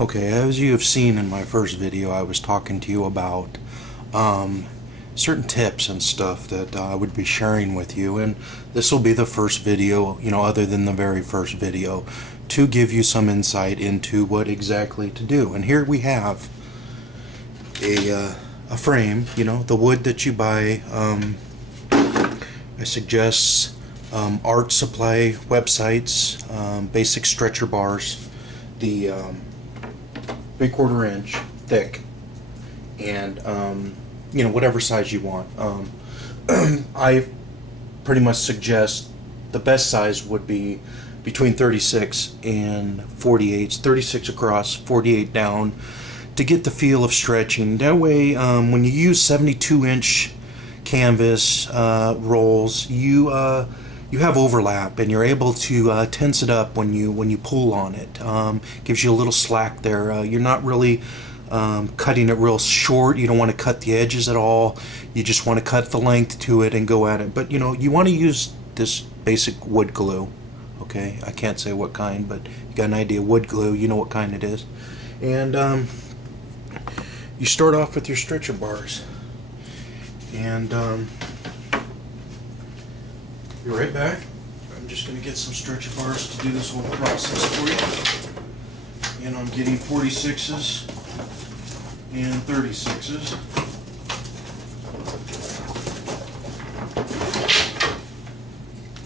Okay, as you have seen in my first video, I was talking to you about certain tips and stuff that I would be sharing with you, and this will be the first video, other than the very first video, to give you some insight into what exactly to do. And here we have a frame, the wood that you buy. I suggest art supply websites, basic stretcher bars, the 3/4 inch thick, and whatever size you want. I pretty much suggest the best size would be between 36 and 48, 36 across, 48 down, to get the feel of stretching. That way, when you use 72-inch canvas rolls, you have overlap, and you're able to tense it up when you pull on it. Gives you a little slack there. You're not really cutting it real short. You don't want to cut the edges at all. You just want to cut the length to it and go at it. But you want to use this basic wood glue. Okay, I can't say what kind, but you got an idea. Wood glue, you know what kind it is. And you start off with your stretcher bars, and be right back. I'm just going to get some stretcher bars to do this whole process for you. And I'm getting 46s and 36s.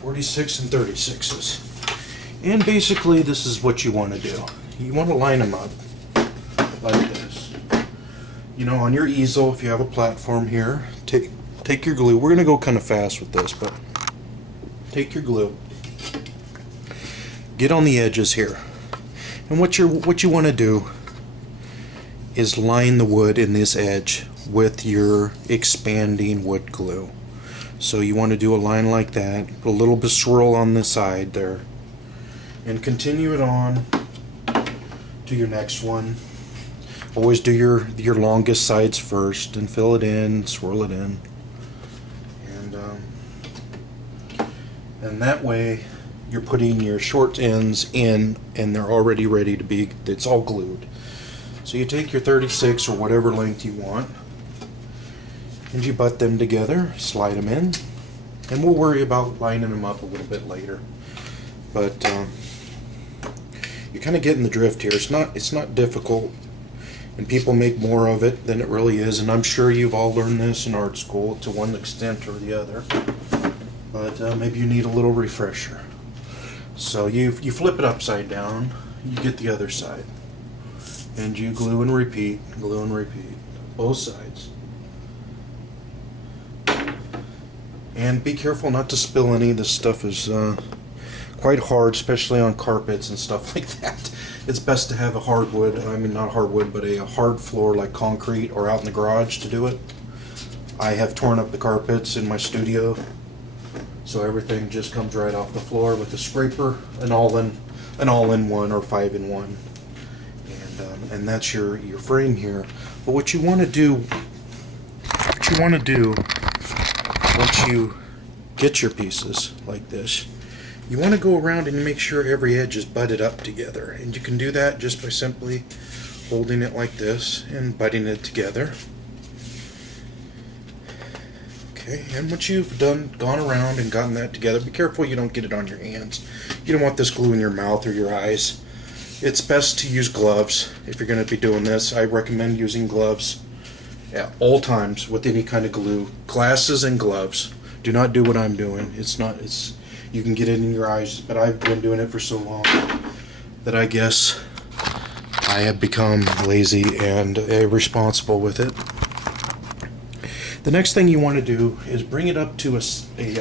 And 36s. And basically this is what you want to do. You want to line them up like this. On your easel, if you have a platform here, take your glue. We're going to go kind of fast with this, but take your glue. Get on the edges here. And what you want to do is line the wood in this edge with your expanding wood glue. So you want to do a line like that, a little bit swirl on the side there, and continue it on to your next one. Always do your longest sides first and fill it in, swirl it in, and that way you're putting your short ends in, and they're already ready to be, it's all glued. So you take your 36 or whatever length you want, and you butt them together, slide them in, and we'll worry about lining them up a little bit later. But you're kind of getting the drift here. It's not difficult, and people make more of it than it really is, and I'm sure you've all learned this in art school to one extent or the other, but maybe you need a little refresher. So you flip it upside down, you get the other side, and you glue and repeat, both sides. And be careful not to spill any. This stuff is quite hard, especially on carpets and stuff like that. It's best to have a hardwood, not hardwood, but a hard floor like concrete, or out in the garage to do it. I have torn up the carpets in my studio, so everything just comes right off the floor with a scraper, an all-in-one or 5-in-1, and that's your frame here. But what you want to do once you get your pieces like this, you want to go around and make sure every edge is butted up together, and you can do that just by simply holding it like this and butting it together. Okay, and once you've gone around and gotten that together, be careful you don't get it on your hands. You don't want this glue in your mouth or your eyes. It's best to use gloves if you're going to be doing this. I recommend using gloves at all times with any kind of glue. Glasses and gloves. Do not do what I'm doing. You can get it in your eyes, but I've been doing it for so long that I guess I have become lazy and irresponsible with it. The next thing you want to do is bring it up to a straight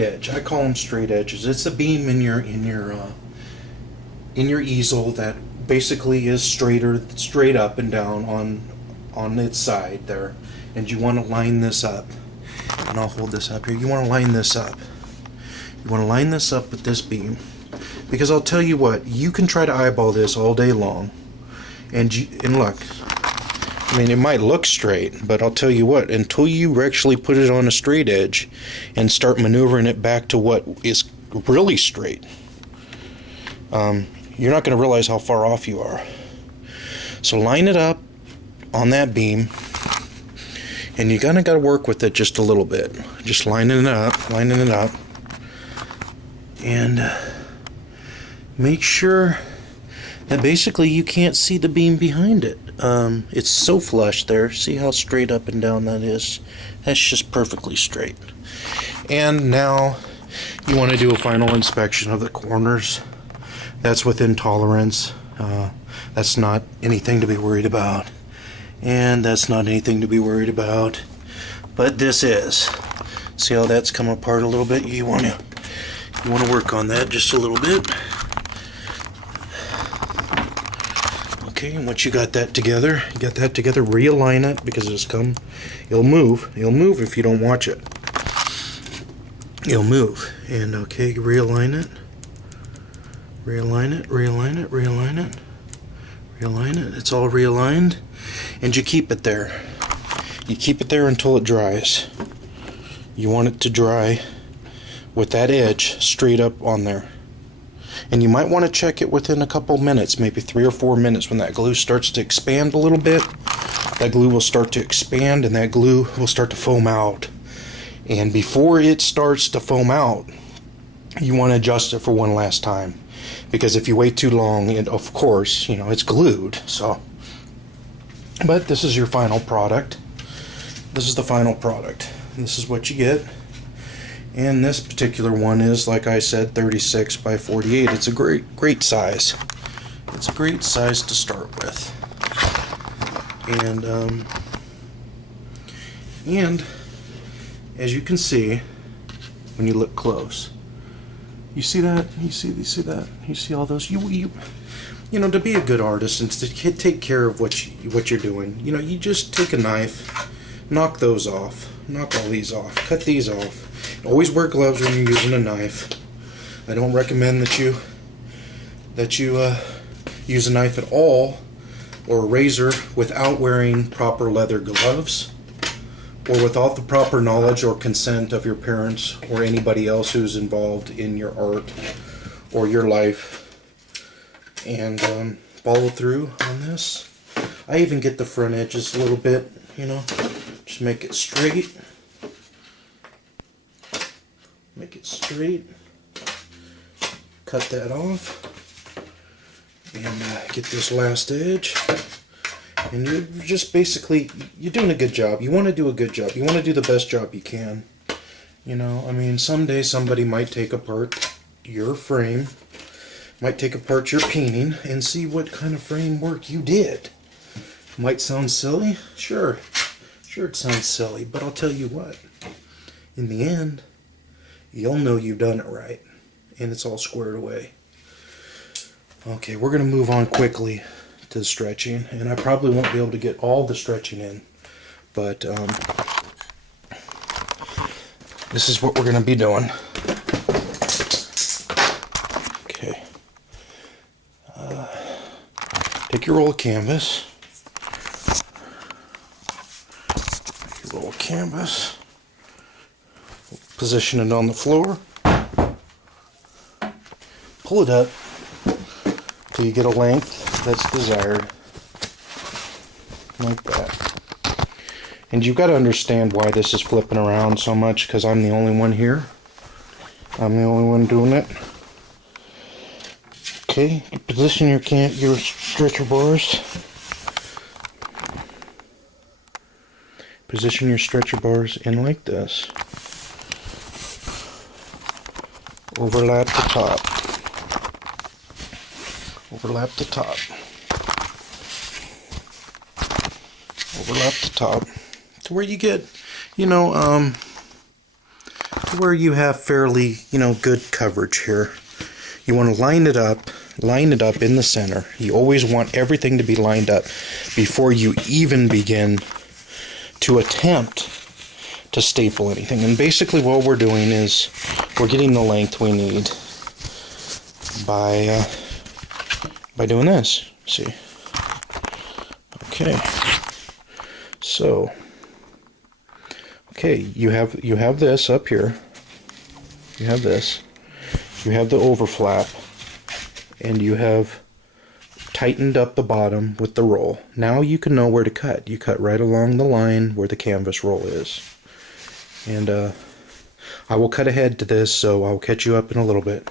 edge. I call them straight edges. It's a beam in your easel that basically is straight up and down on its side there, and you want to line this up. And I'll hold this up here. You want to line this up. You want to line this up with this beam, because I'll tell you what, you can try to eyeball this all day long, and look, it might look straight, but I'll tell you what, until you actually put it on a straight edge and start maneuvering it back to what is really straight, you're not going to realize how far off you are. So line it up on that beam, and you kind of got to work with it just a little bit. Just lining it up, and make sure that basically you can't see the beam behind it. It's so flush there. See how straight up and down that is? That's just perfectly straight. And now you want to do a final inspection of the corners. That's within tolerance. That's not anything to be worried about. And that's not anything to be worried about. But this is. See how that's come apart a little bit? You want to work on that just a little bit. Okay, and once you got that together, realign it, because it'll move if you don't watch it. It'll move. And okay, realign it. Realign it. It's all realigned. And you keep it there. You keep it there until it dries. You want it to dry with that edge straight up on there. And you might want to check it within a couple minutes, maybe 3 or 4 minutes. When that glue starts to expand a little bit, that glue will start to expand and that glue will start to foam out. And before it starts to foam out, you want to adjust it for one last time. Because if you wait too long, and of course, it's glued. So, but this is your final product. This is the final product. And this is what you get. And this particular one is, like I said, 36 by 48. It's a great size. It's a great size to start with. And as you can see, when you look close, you see that? You see that? You see all those? To be a good artist and to take care of what you're doing, you just take a knife, knock those off, knock all these off, cut these off. Always wear gloves when you're using a knife. I don't recommend that you use a knife at all, or a razor, without wearing proper leather gloves, or without the proper knowledge or consent of your parents or anybody else who's involved in your art or your life. And follow through on this. I even get the front edges a little bit, just make it straight. Make it straight. Cut that off. And get this last edge. And you're just basically, you're doing a good job. You want to do a good job. You want to do the best job you can. Someday somebody might take apart your frame, might take apart your painting, and see what kind of framework you did. Might sound silly? Sure it sounds silly, but I'll tell you what. In the end, you'll know you've done it right, and it's all squared away. Okay, we're going to move on quickly to the stretching, and I probably won't be able to get all the stretching in, but this is what we're going to be doing. Okay. Take your roll of canvas. Position it on the floor. Pull it up till you get a length that's desired. Like that. And you've got to understand why this is flipping around so much, because I'm the only one here. I'm the only one doing it. Okay, position your stretcher bars. Position your stretcher bars in like this. Overlap the top. Overlap the top. Overlap the top. To where you get, to where you have fairly, good coverage here. You want to line it up in the center. You always want everything to be lined up before you even begin to attempt to staple anything. And basically what we're doing is we're getting the length we need by doing this. See? Okay. So, okay, you have this up here. You have this. You have the overflap, and you have tightened up the bottom with the roll. Now you can know where to cut. You cut right along the line where the canvas roll is. And I will cut ahead to this, so I'll catch you up in a little bit.